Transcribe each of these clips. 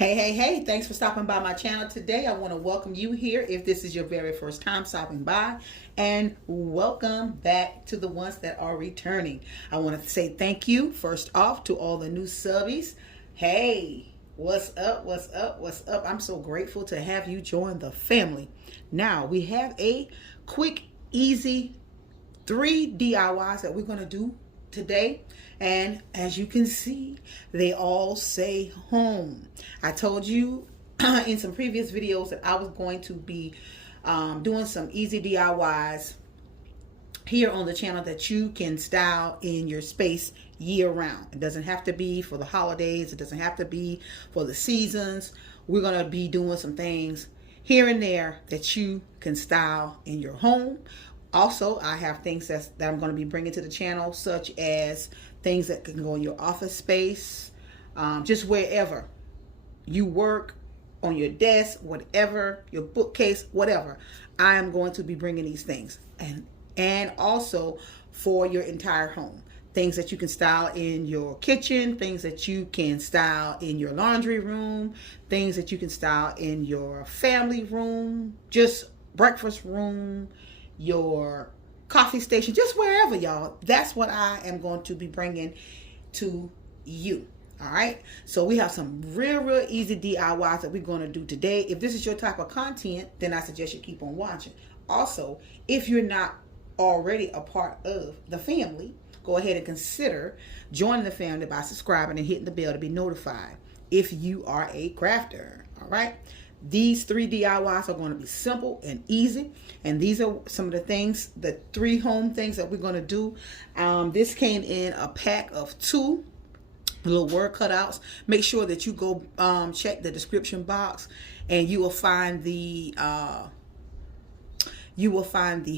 Hey, thanks for stopping by my channel today. I want to welcome you here if this is your very first time stopping by, and welcome back to the ones that are returning. I want to say thank you first off to all the new subbies. Hey, what's up? I'm so grateful to have you join the family. Now we have a quick, easy 3 DIYs that we're going to do today, and as you can see, they all say home. I told you in some previous videos that I was going to be doing some easy DIYs here on the channel that you can style in your space year round. It doesn't have to be for the holidays, it doesn't have to be for the seasons. We're going to be doing some things here and there that you can style in your home. Also, I have things that I'm going to be bringing to the channel, such as things that can go in your office space, just wherever you work, on your desk, whatever, your bookcase, whatever. I am going to be bringing these things, and also for your entire home. Things that you can style in your kitchen, things that you can style in your laundry room, things that you can style in your family room, just breakfast room, your coffee station, just wherever, y'all. That's what I am going to be bringing to you. All right, so we have some real easy DIYs that we're going to do today. If this is your type of content, then I suggest you keep on watching. Also, if you're not already a part of the family, go ahead and consider joining the family by subscribing and hitting the bell to be notified if you are a crafter. All right, these 3 DIYs are going to be simple and easy, and these are some of the things, the 3 home things that we're going to do. This came in a pack of 2 little word cutouts. Make sure that you go check the description box, and you will find the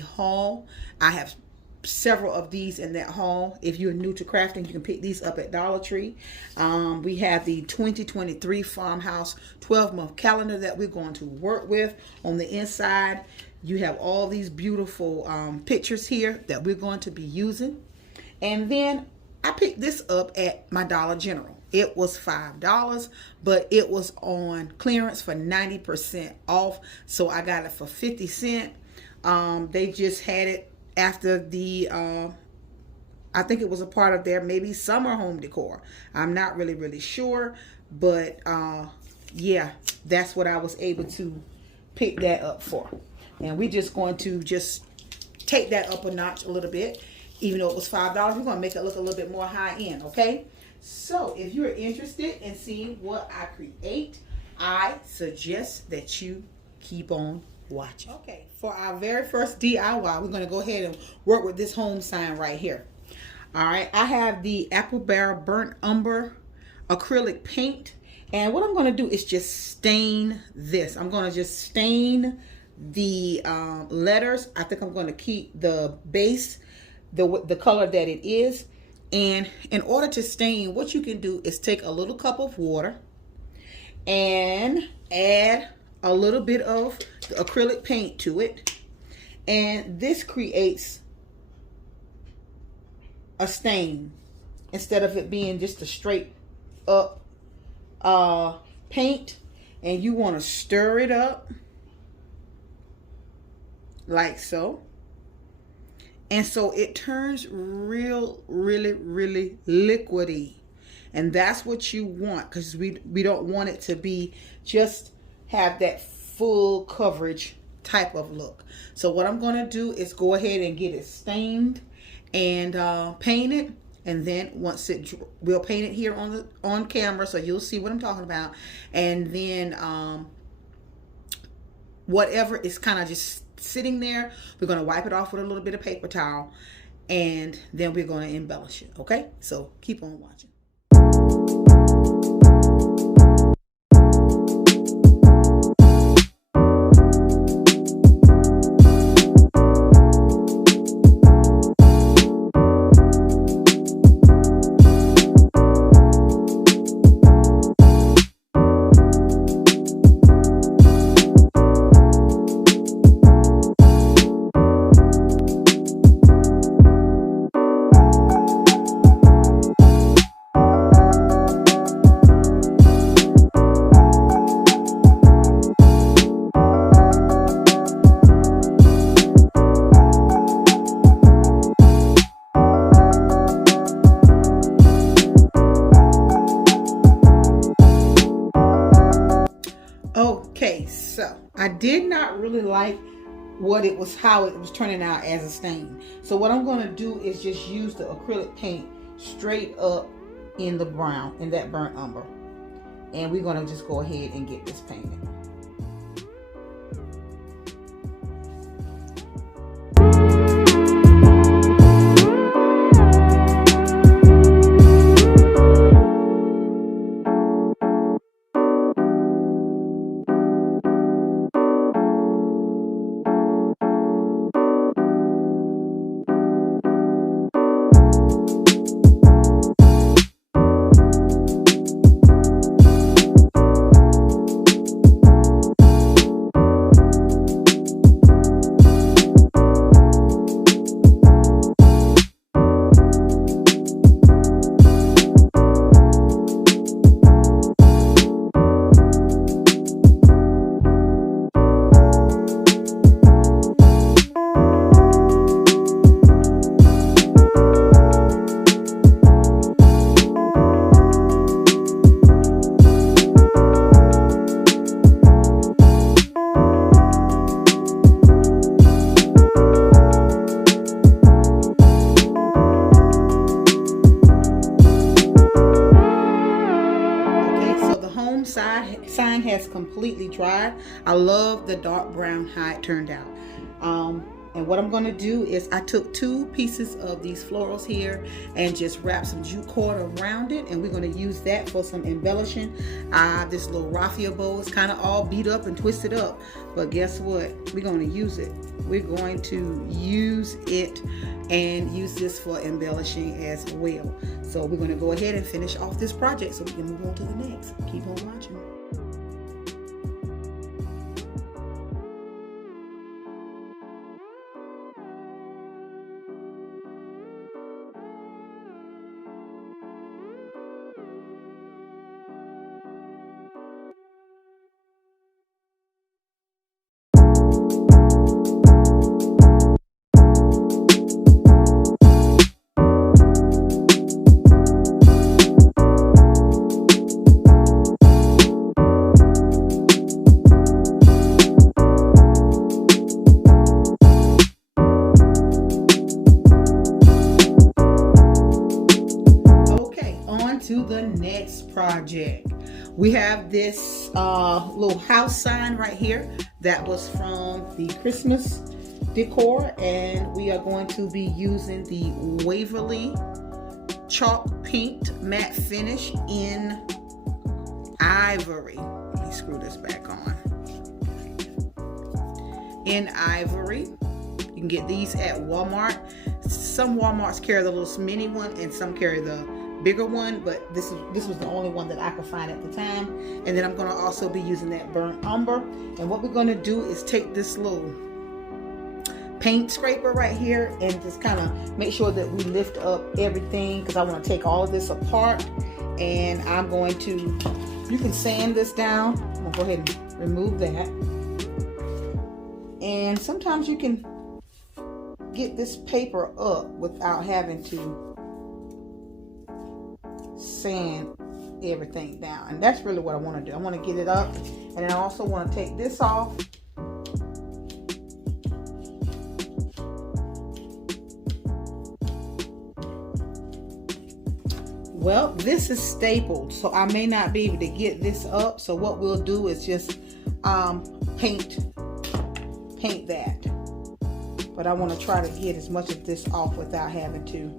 haul. I have several of these in that haul. If you're new to crafting, you can pick these up at Dollar Tree. We have the 2023 Farmhouse 12-month calendar that we're going to work with. On the inside, you have all these beautiful pictures here that we're going to be using. And then I picked this up at my Dollar General. It was $5, but it was on clearance for 90% off, so I got it for 50 cents. They just had it after the I think it was a part of their maybe summer home decor. I'm not really sure, but yeah, that's what I was able to pick that up for. And we're just going to just take that up a notch a little bit. Even though it was $5, we're going to make it look a little bit more high end, okay? So if you're interested in seeing what I create, I suggest that you keep on watching. Okay, for our very first DIY, we're going to go ahead and work with this home sign right here. All right, I have the Apple Barrel Burnt Umber acrylic paint, and what I'm going to do is just stain this. I'm going to just stain the letters. I think I'm going to keep the base the color that it is. And in order to stain, what you can do is take a little cup of water and add a little bit of the acrylic paint to it, and this creates a stain instead of it being just a straight up paint. And you want to stir it up like so. And so it turns really liquidy. And that's what you want, because we don't want it to be just have that full coverage type of look. So what I'm going to do is go ahead and get it stained and paint it. And then once we'll paint it here on camera, so you'll see what I'm talking about. And then whatever is kind of just sitting there, we're going to wipe it off with a little bit of paper towel, and then we're going to embellish it. Okay, so keep on watching. Okay, so I did not really like how it was turning out as a stain. So what I'm going to do is just use the acrylic paint straight up in the brown, in that burnt umber. And we're going to just go ahead and get this painted. Sign has completely dried. I love the dark brown how it turned out. And what I'm going to do is I took 2 pieces of these florals here and just wrapped some jute cord around it, and we're going to use that for some embellishing. This little raffia bow is kind of all beat up and twisted up, but guess what? We're going to use it. We're going to use it and use this for embellishing as well. So we're going to go ahead and finish off this project so we can move on to the next. Keep on watching. To the next project, we have this little house sign right here that was from the Christmas decor, and we are going to be using the Waverly chalk paint matte finish in ivory. Let me screw this back on. In ivory. You can get these at Walmart. Some Walmarts carry the little mini one and some carry the bigger one, but this was the only one that I could find at the time. And then I'm going to also be using that burnt umber, and what we're going to do is take this little paint scraper right here and just kind of make sure that we lift up everything, because I want to take all of this apart, and I'm going to, you can sand this down. I'm going to go ahead and remove that, and sometimes you can get this paper up without having to sand everything down, and that's really what I want to do. I want to get it up, and then I also want to take this off. Well, this is stapled, so I may not be able to get this up, so what we'll do is just paint that, but I want to try to get as much of this off without having to.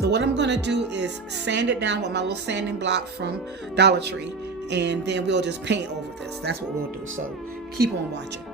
So what I'm going to do is sand it down with my little sanding block from Dollar Tree, and then we'll just paint over this. That's what we'll do. So keep on watching.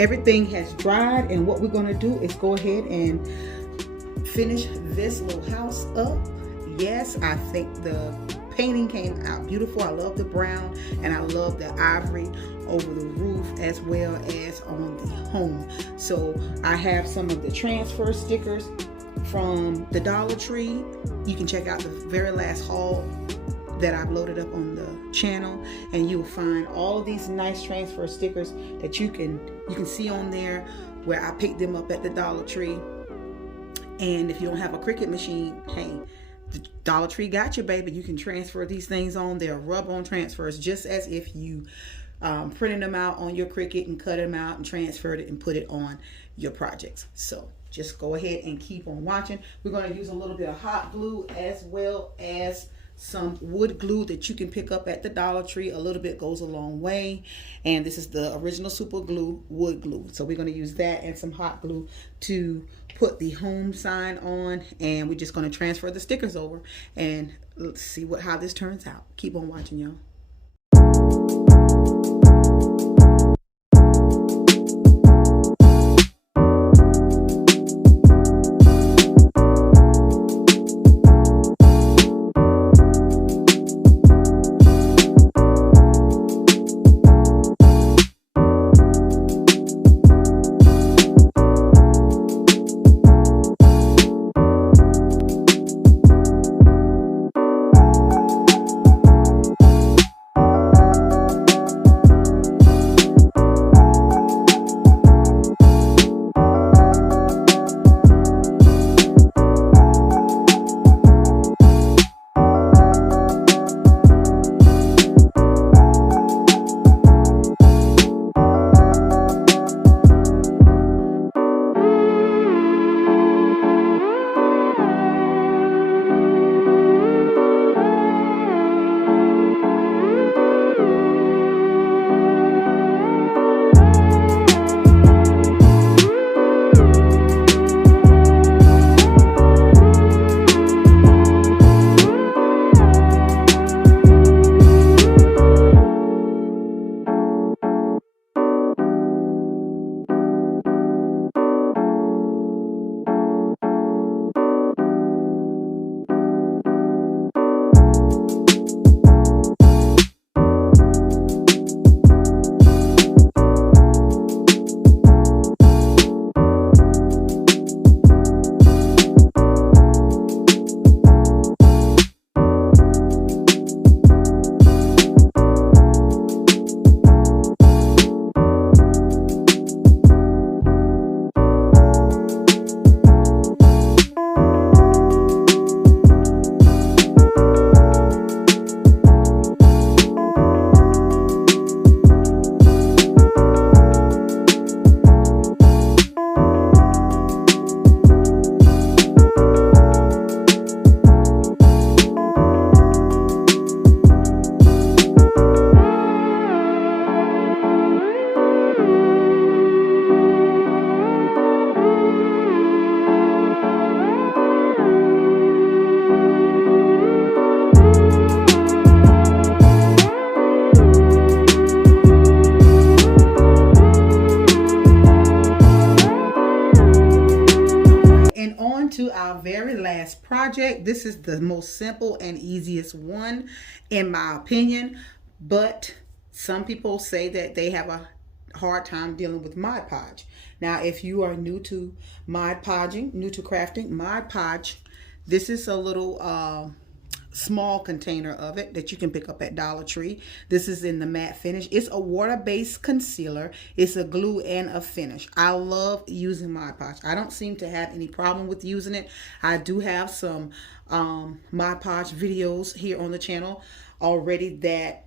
everything has dried, and what we're going to do is go ahead and finish this little house up. Yes, I think the painting came out beautiful. I love the brown, and I love the ivory over the roof as well as on the home. So I have some of the transfer stickers from the Dollar Tree. You can check out the very last haul that I've loaded up on the channel, and you will find all of these nice transfer stickers that you can see on there, where I picked them up at the Dollar Tree. And if you don't have a Cricut machine, hey, the Dollar Tree got you, baby. You can transfer these things on. They're rub-on transfers, just as if you printed them out on your Cricut and cut them out and transferred it and put it on your projects. So just go ahead and keep on watching. We're going to use a little bit of hot glue as well as some wood glue that you can pick up at the Dollar Tree. A little bit goes a long way. And this is the original super glue, wood glue. So we're going to use that and some hot glue to put the home sign on, and we're just going to transfer the stickers over, and let's see how this turns out. Keep on watching, y'all. To our very last project. This is the most simple and easiest one in my opinion, but some people say that they have a hard time dealing with Mod Podge. Now, if you are new to Mod Podging, new to crafting, Mod Podge, this is a little small container of it that you can pick up at Dollar Tree. This is in the matte finish. It's a water-based concealer. It's a glue and a finish. I love using Mod Podge. I don't seem to have any problem with using it. I do have some Mod Podge videos here on the channel already that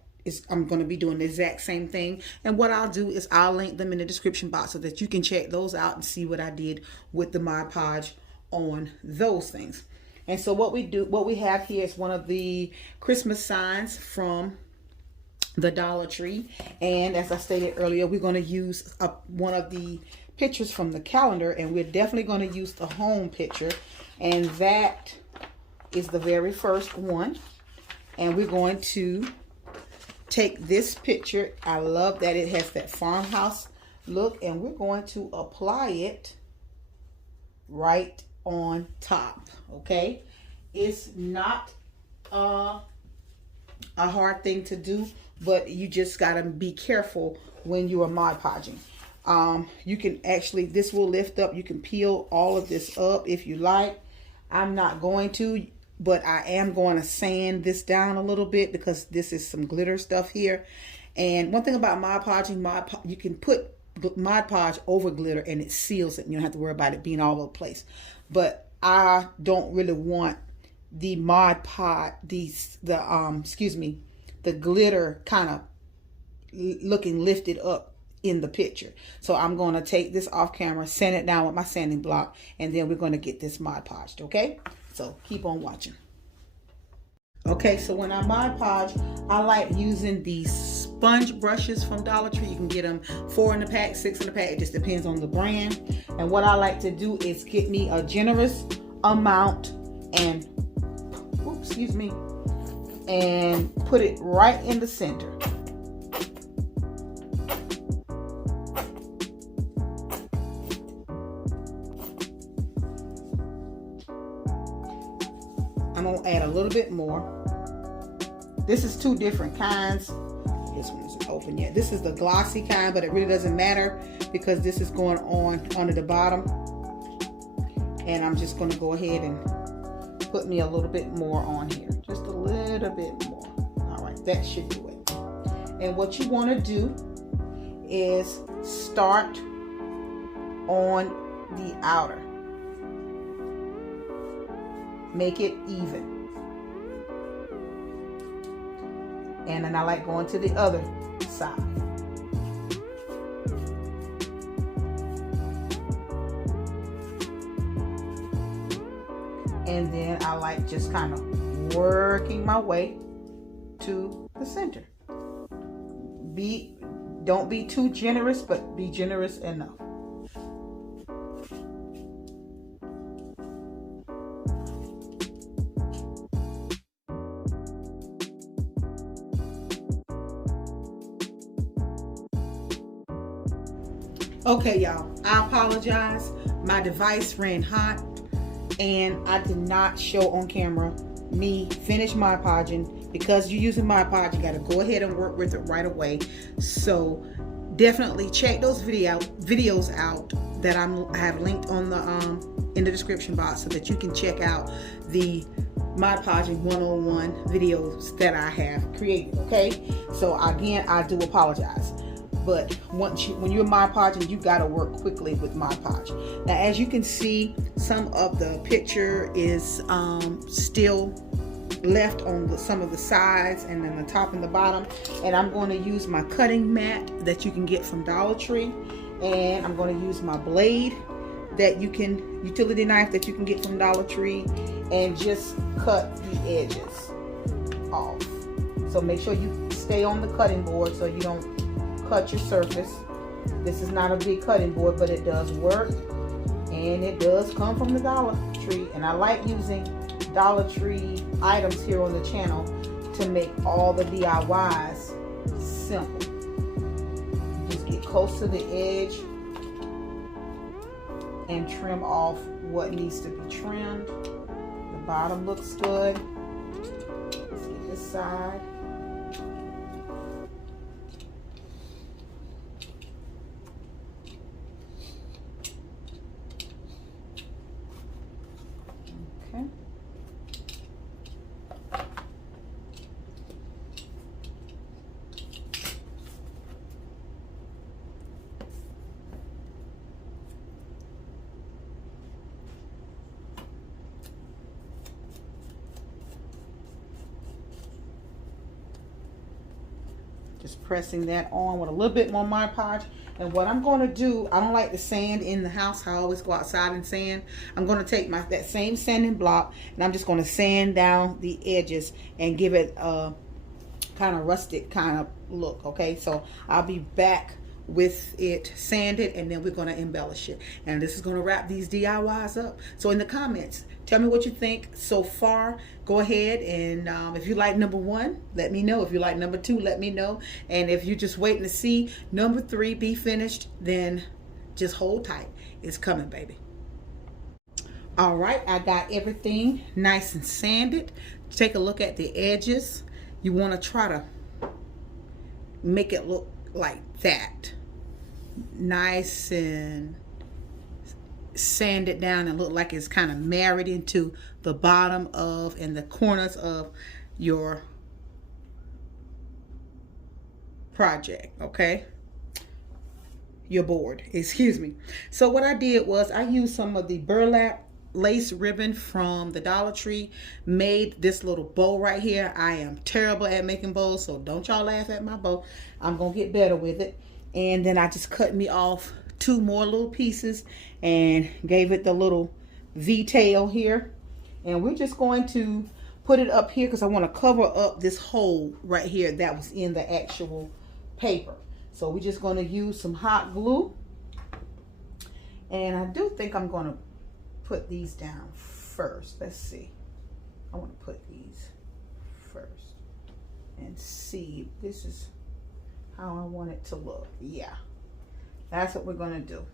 I'm going to be doing the exact same thing. And what I'll do is I'll link them in the description box so that you can check those out and see what I did with the Mod Podge on those things. And so what we have here is one of the Christmas signs from the Dollar Tree. And as I stated earlier, we're going to use one of the pictures from the calendar, and we're definitely going to use the home picture. And that is the very first one. And we're going to take this picture. I love that it has that farmhouse look, and we're going to apply it right on top. Okay, it's not a hard thing to do, but you just got to be careful when you are Mod Podging. You can actually, this will lift up. You can peel all of this up if you like. I'm not going to, but I am going to sand this down a little bit because this is some glitter stuff here. And one thing about Mod Podging, you can put Mod Podge over glitter and it seals it. You don't have to worry about it being all over the place. But I don't really want the Mod Podge, the glitter kind of looking lifted up in the picture. So I'm going to take this off camera, sand it down with my sanding block, and then we're going to get this Mod Podged. Okay, so keep on watching. Okay, so when I Mod Podge, I like using these sponge brushes from Dollar Tree. You can get them 4 in the pack, 6 in the pack. It just depends on the brand. And what I like to do is get me a generous amount and and put it right in the center. I'm going to add a little bit more. This is 2 different kinds. This one isn't open yet. This is the glossy kind, but it really doesn't matter because this is going on under the bottom. And I'm just going to go ahead and put me a little bit more on here. Just a little bit more. All right, that should do it. And what you want to do is start on the outer. Make it even. And then I like going to the other side. And then I like just kind of working my way to the center. Don't be too generous, but be generous enough. Okay, y'all, I apologize. My device ran hot and I did not show on camera me finish Mod Podging. Because you're using Mod Podge, you got to go ahead and work with it right away. So definitely check those videos out that I have linked on the in the description box so that you can check out the Mod Podging 101 videos that I have created. Okay, so again, I do apologize. But when you're Mod Podging, you got to work quickly with Mod Podge. Now, as you can see, some of the picture is still left on some of the sides and then the top and the bottom. And I'm going to use my cutting mat that you can get from Dollar Tree. And I'm going to use my blade that utility knife that you can get from Dollar Tree, and just cut the edges off. So make sure you stay on the cutting board so you don't cut your surface. This is not a big cutting board, but it does work, and it does come from the Dollar Tree. And I like using Dollar Tree items here on the channel to make all the DIYs simple. Just get close to the edge and trim off what needs to be trimmed. The bottom looks good. Let's get this side. Okay. Just pressing that on with a little bit more Mod Podge. And what I'm going to do, I don't like to sand in the house. I always go outside and sand. I'm going to take that same sanding block, and I'm just going to sand down the edges and give it a kind of rustic kind of look. Okay, so I'll be back with it sanded, and then we're going to embellish it. And this is going to wrap these DIYs up. So in the comments, tell me what you think so far. Go ahead and if you like number 1, let me know. If you like number 2, let me know. And if you're just waiting to see number 3 be finished, then just hold tight. It's coming, baby. All right, I got everything nice and sanded. Take a look at the edges. You want to try to make it look like that. Nice and sand it down and look like it's kind of married into the bottom of and the corners of your project, okay? Your board, excuse me. So what I did was I used some of the burlap lace ribbon from the Dollar Tree, made this little bow right here. I am terrible at making bows, so don't y'all laugh at my bow. I'm gonna get better with it. And then I just cut me off 2 more little pieces and gave it the little V tail here. And we're just going to put it up here because I want to cover up this hole right here that was in the actual paper. So we're just going to use some hot glue. And I do think I'm going to put these down first. Let's see. I want to put these first and see if this is how I want it to look. Yeah, that's what we're going to do.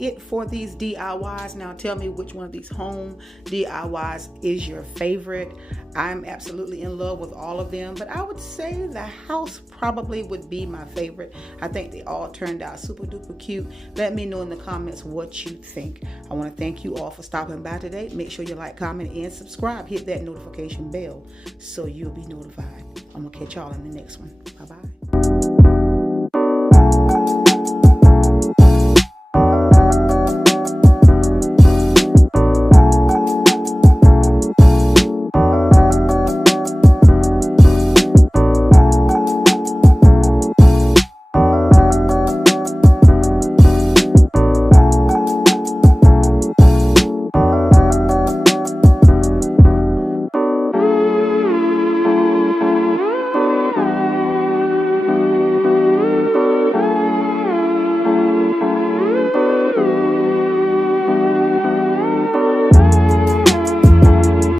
It for these DIYs. Now tell me which one of these home DIYs is your favorite. I'm absolutely in love with all of them, but I would say the house probably would be my favorite. I think they all turned out super duper cute. Let me know in the comments what you think. I want to thank you all for stopping by today. Make sure you like, comment, and subscribe. Hit that notification bell so you'll be notified. I'm gonna catch y'all in the next one. Bye bye.